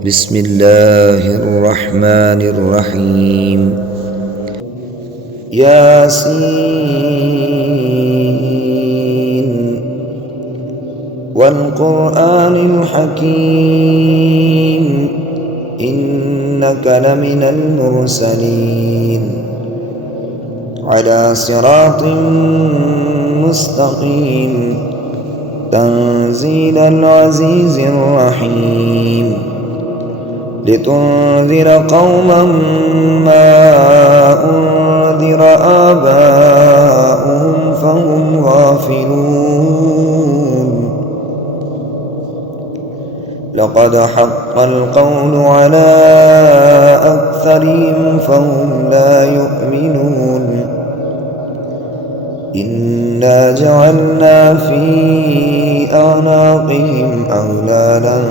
بسم الله الرحمن الرحيم. ياسين والقرآن الحكيم إنك لمن المرسلين على صراط مستقيم تنزيل العزيز الرحيم لتنذر قوما ما أنذر آباؤهم فهم غافلون. لقد حق القول على أكثرهم فهم لا يؤمنون. إنا جعلنا في أعناقهم أغلالا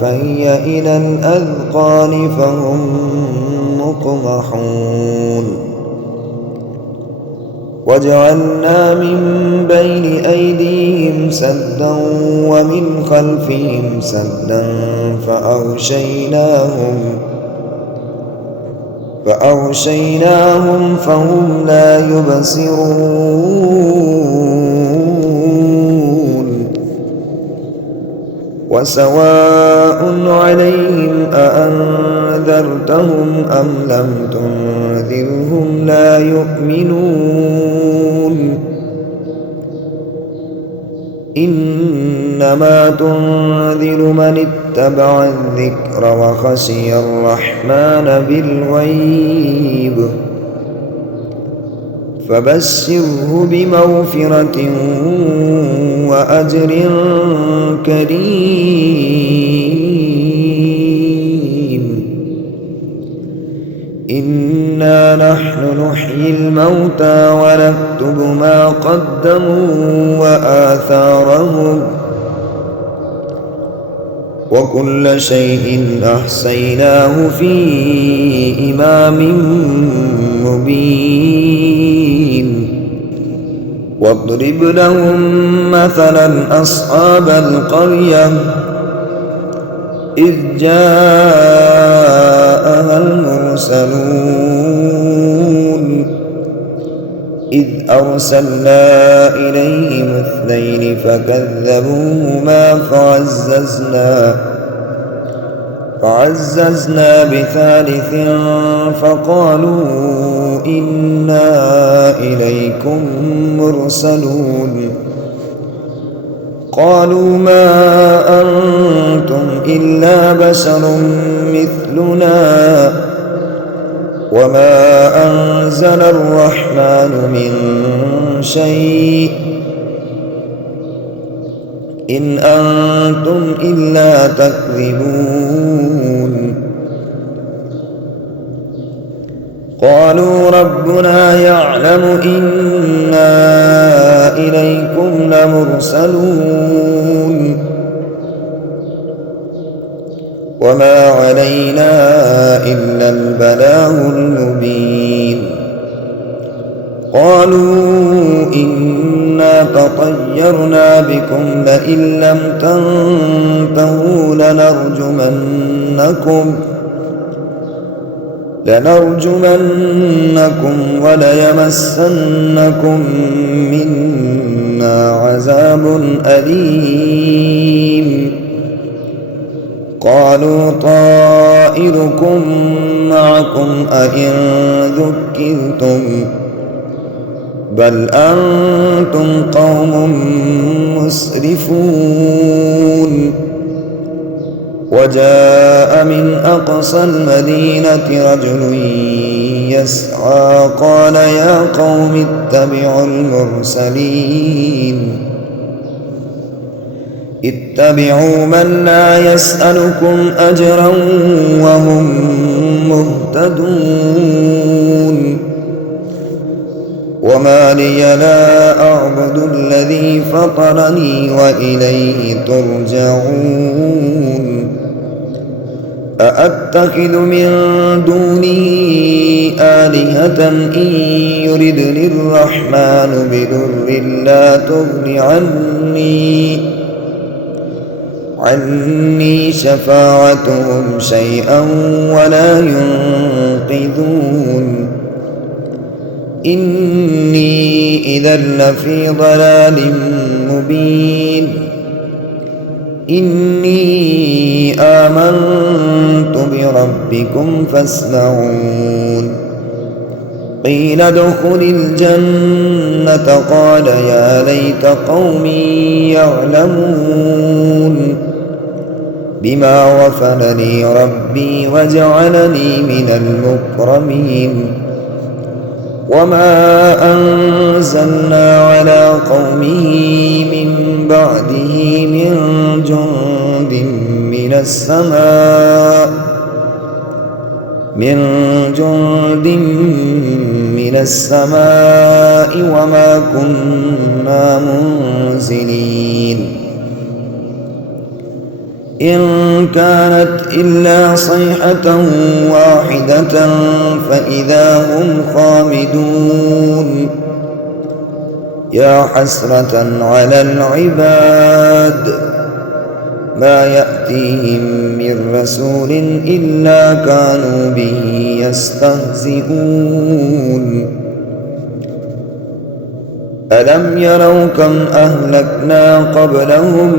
فهي إلى الأذقان فهم مقمحون. وجعلنا من بين أيديهم سدا ومن خلفهم سدا فأغشيناهم فهم لا يبصرون. وسواء عليهم أأنذرتهم أم لم تنذرهم لا يؤمنون. إنما تنذر من اتبع الذكر وخشي الرحمن بالغيب فبشره بمغفرة وأجر كريم. إنا نحن نحيي الموتى ونكتب ما قدموا وآثارهم وكل شيء أحصيناه في إمام مبين. واضرب لهم مثلا أصحاب القرية إذ جاءها المرسلون إذ أرسلنا إليهم اثنين فكذبوهما فعززنا بثالث فقالوا إنا إليكم مرسلون. قالوا ما أنتم إلا بشر مثلنا وما أنزل الرحمن من شيء إن أنتم إلا تكذبون. قالوا ربنا يعلم إنا إليكم لمرسلون وما علينا إلا البلاغ المبين. قالوا إنا تطيرنا بكم لئن لم تنتهوا لنرجمنكم وليمسنكم منا عذاب أليم. قالوا طائركم معكم أئن ذكرتم بل أنتم قوم مسرفون. وجاء من أقصى المدينة رجل يسعى قال يا قوم اتبعوا المرسلين اتبعوا من لا يسألكم أجرا وهم مهتدون. وما لي لا أعبد الذي فطرني وإليه ترجعون. أأتخذ من دونه آلهة إن يردني الرحمن بضر لا تغن عني عني شفاعتهم شيئا ولا ينقذون إني إذا لفي ضلال مبين إني آمنت بربكم فاسمعون قيل ادخل الجنة قال يا ليت قومي يعلمون بما غفر لي ربي وجعلني من المكرمين وما أنزلنا على قومه من بعده من جند من السماء وما كنا منزلين إن كانت إلا صيحة واحدة فإذا هم خامدون يا حسرة على العباد ما يأتيهم من رسول إلا كانوا به يستهزئون ألم يروا كم أهلكنا قبلهم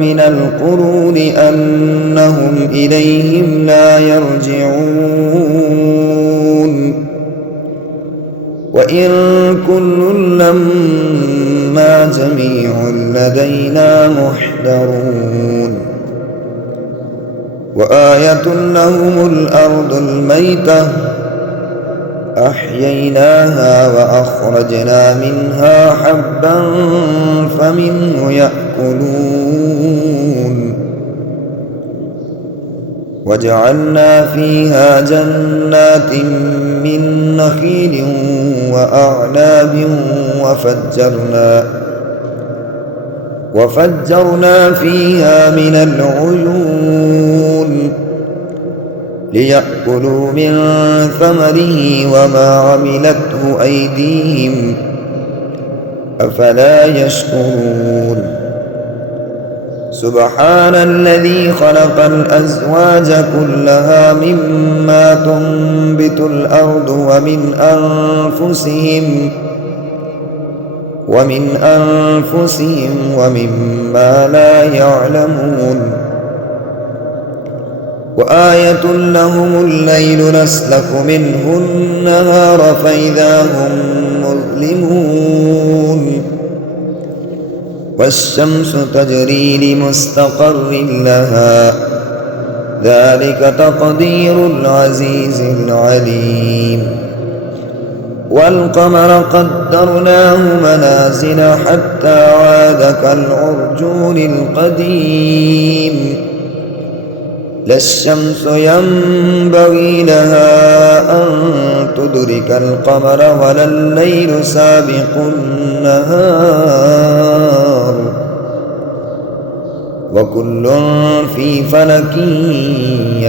من القرون أنهم إليهم لا يرجعون وإن كل لما جميع لدينا محضرون وآية لهم الأرض الميتة أحييناها وأخرجنا منها حبا فمنه يأكلون وجعلنا فيها جنات من نخيل وأعناب وفجرنا فيها من العيون ليأكلوا من ثمره وما عملته أيديهم أفلا يشكرون سبحان الذي خلق الأزواج كلها مما تنبت الأرض ومن أنفسهم ومما لا يعلمون وآية لهم الليل نسلك منه النهار فإذا هم مظلمون والشمس تجري لمستقر لها ذلك تقدير العزيز العليم والقمر قدرناه منازل حتى عاد كالعرجون القديم لا الشمس ينبغي لها أن تدرك القمر ولا الليل سابق النهار وكل في فلك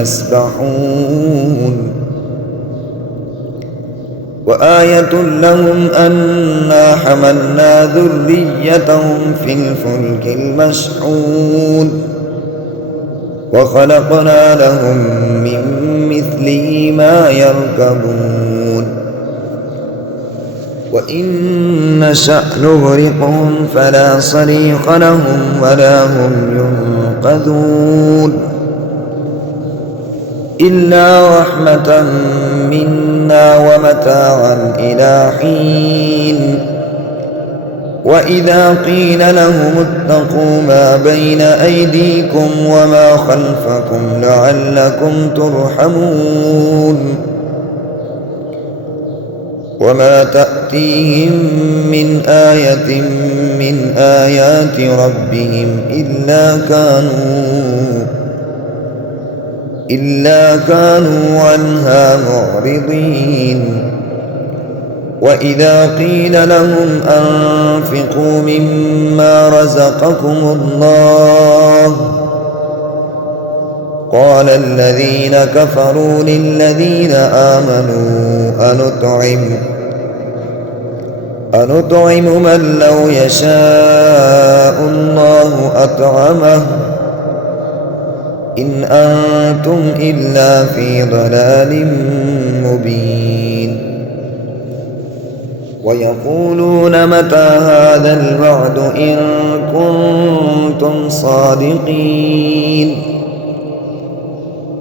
يسبحون وآية لهم أنا حملنا ذريتهم في الفلك المشحون وخلقنا لهم من مثله ما يركبون وإن نشأ نغرقهم فلا صريخ لهم ولا هم ينقذون إلا رحمة منا ومتاعا إلى حين وإذا قيل لهم اتقوا ما بين أيديكم وما خلفكم لعلكم ترحمون وما تأتيهم من آية من آيات ربهم إلا كانوا عنها معرضين وإذا قيل لهم أنفقوا مما رزقكم الله قال الذين كفروا للذين آمنوا أنطعم من لو يشاء الله أطعمه إن أنتم إلا في ضلال مبين ويقولون متى هذا الوعد إن كنتم صادقين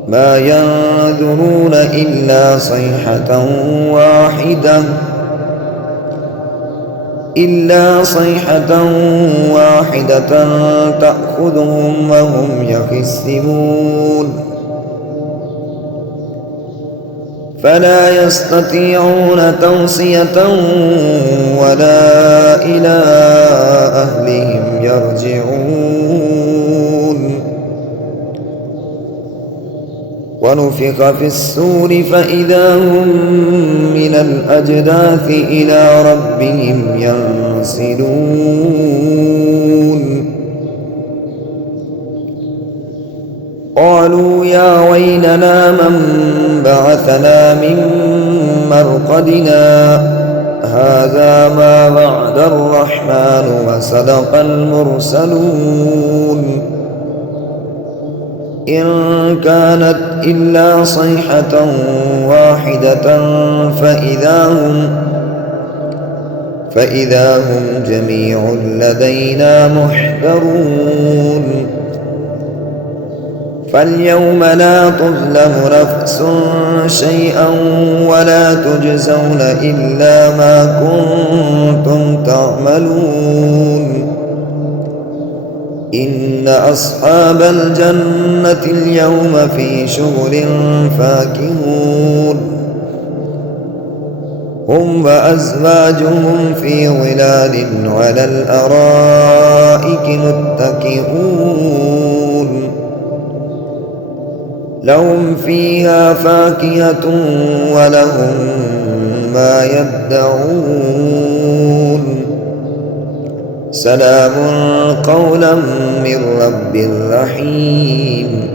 ما ينظرون إلا صيحة واحدة تأخذهم وهم يخسرون فلا يستطيعون توصية ولا إلى أهلهم يرجعون ونفخ في الصور فإذا هم من الأجداث إلى ربهم ينسلون قالوا يا ويلنا من بعثنا من مرقدنا هذا ما وعد الرحمن وصدق المرسلون إن كانت إلا صيحة واحدة فإذا هم جميع لدينا محضرون فاليوم لا تظلم نفس شيئا ولا تجزون إلا ما كنتم تعملون إن أصحاب الجنة اليوم في شغل فاكهون هم وأزواجهم في ظلال على الأرائك متكئون لهم فيها فاكهة ولهم ما يدعون سلام قولا من رب رحيم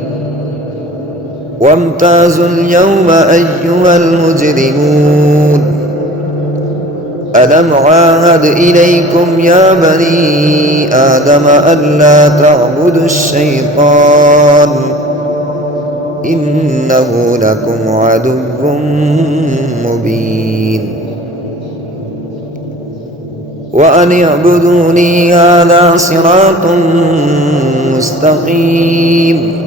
وامتازوا اليوم أيها المجرمون ألم عاهد إليكم يا بني آدم ألا تعبدوا الشيطان إنه لكم عدو مبين وأن اعبدوني هذا صراط مستقيم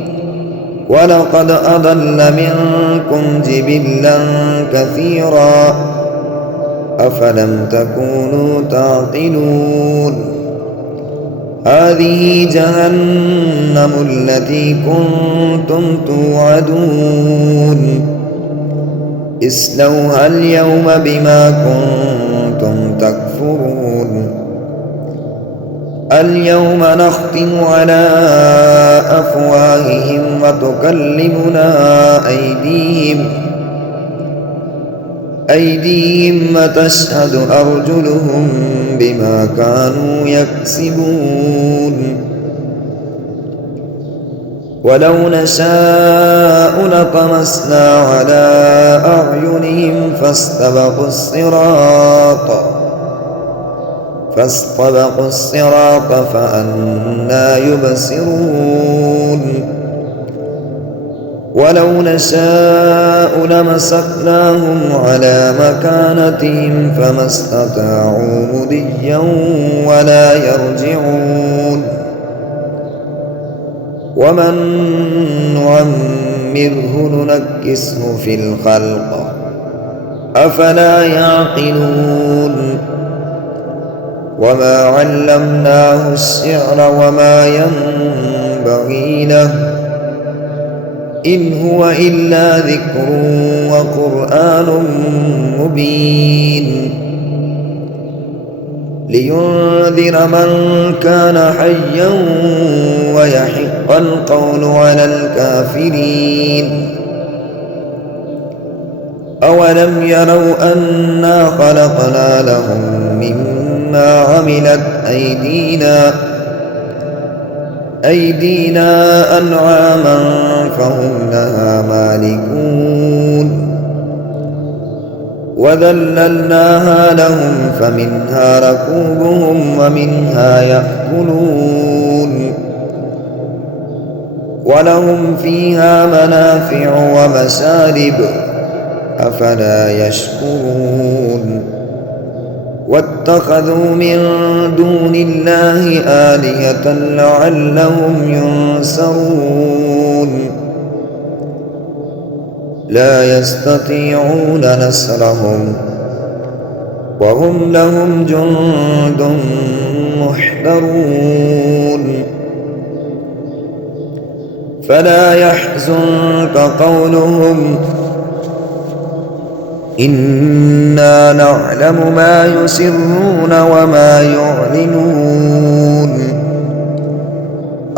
ولقد أضل منكم جبلا كثيرا أفلم تكونوا تعقلون هذه جهنم التي كنتم توعدون اصلوها اليوم بما كنتم تكفرون اليوم نختم على أفواههم وتكلمنا أيديهم وتشهد أرجلهم بما كانوا يكسبون ولو نشاء لطمسنا على أعينهم فاستبقوا الصراط فأنى يبصرون ولو نشاء لمسخناهم على مكانتهم فما استطاعوا مضيا ولا يرجعون ومن نعمره ننكسه في الخلق أفلا يعقلون وما علمناه الشعر وما ينبغي له إن هو إلا ذكر وقرآن مبين لينذر من كان حيا ويحق القول على الكافرين أولم يروا أنا خلقنا لهم مما عملت أيدينا أنعاما فهم لها مالكون وذللناها لهم فمنها ركوبهم ومنها يأكلون ولهم فيها منافع ومشارب أفلا يشكرون واتخذوا من دون الله آلهة لعلهم ينصرون لا يستطيعون نصرهم وهم لهم جند محضرون فلا يحزنك قولهم إنا نعلم ما يسرون وما يعلنون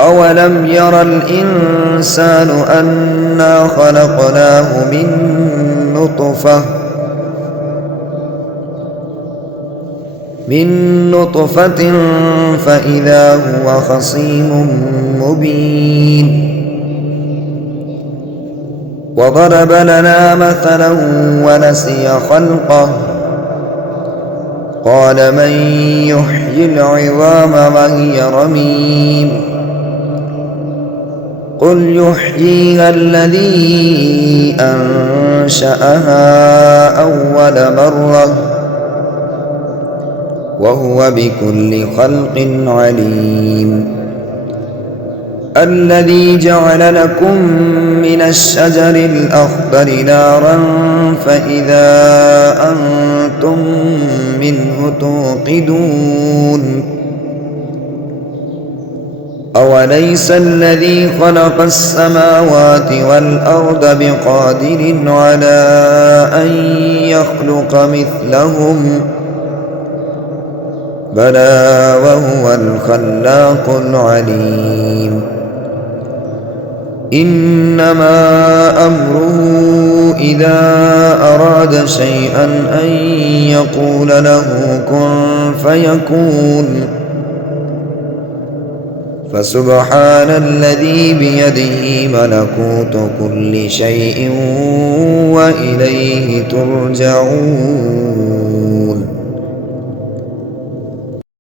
أولم ير الإنسان أنا خلقناه من نطفة فإذا هو خصيم مبين وضرب لنا مثلا ونسي خلقه قال من يحيي العظام وهي رميم قل يحييها الذي أنشأها أول مرة وهو بكل خلق عليم الذي جعل لكم من الشجر الأخضر نارا فإذا أنتم منه توقدون أوليس الذي خلق السماوات والأرض بقادر على أن يخلق مثلهم بلى وهو الخلاق العليم إنما أمره إذا أراد شيئا أن يقول له كن فيكون فسبحان الذي بيده ملكوت كل شيء وإليه ترجعون.